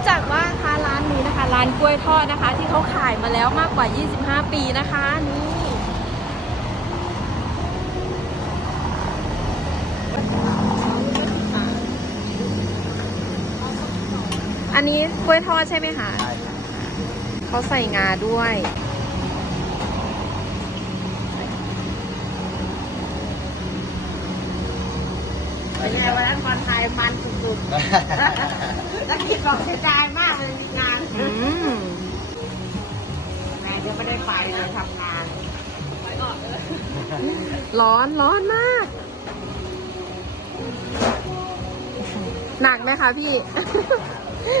รู้จักบ้างคะร้านนี้นะคะ ร้านกล้วยทอดนะคะ ที่เขาขายมาแล้วมากกว่า 25 ปีนะคะนี่อันนี้กล้วยทอดใช่ไหมคะเขาใส่งาด้วย เป็นไงวันนั้นบอลไทยมันสุดๆแล้วคิดบอกเสียดายมากเลยมีงานอืมแม่จะไม่ได้ไปเลยทำงานร้อนร้อนมาก หนักไหมคะพี่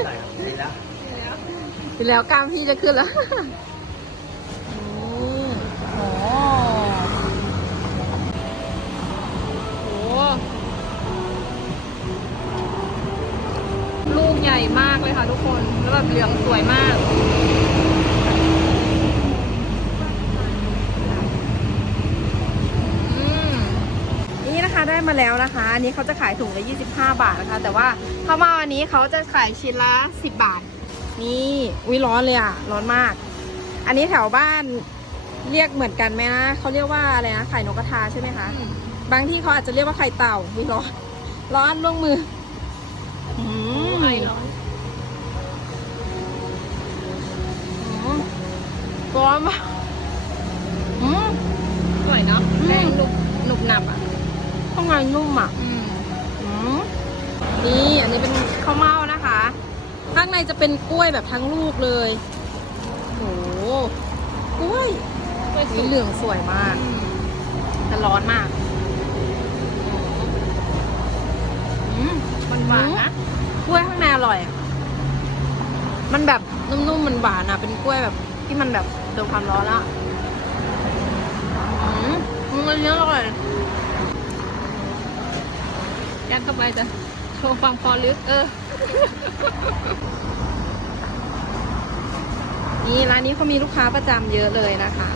ใช่ครับดีแล้วอยู่แล้วกล้ามพี่จะขึ้นแล้ว ใหญ่มากเลยค่ะทุกคน แล้วแบบเหลืองสวยมากอืมนี่นะคะได้มาแล้วนะคะ อันนี้เขาจะขายถุงละ 25 บาทนะคะ แต่ว่าข้าวเมาอันนี้เขาจะขายชิ้นละ 10 บาท นี่อุ้ยร้อนเลยอะร้อนมาก อันนี้แถวบ้านเรียกเหมือนกันไหมนะเขาเรียกว่าอะไรนะไข่นกกระทาใช่ไหมคะ บางที่เขาอาจจะเรียกว่าไข่เต่าอุ้ยร้อน ร้อนลงมืออื มไข่ร้อนอืมร้อนมากอืมสวยเนาะอืมแป้งหนุบหนุบหนับอะข้างในนุ่มอะ อืมอืมนี่อันนี้เป็นข้าวเม่านะคะ ข้างในจะเป็นกล้วยแบบทั้งลูกเลยโอ้โหกล้วยสวยสีสุดเหลืองสวยมาก แต่ร้อนมากอืมมันหวานนะ อร่อย มันแบบนุ่มๆมันหวานอะ เป็นกล้วยแบบ ที่มันแบบโดนความร้อนแล้วอะอืมมันเนื้ออร่อยยัดเข้าไปจะโชว์ความคอลึก เออ นี่ร้านนี้เขามีลูกค้าประจำเยอะเลยนะคะ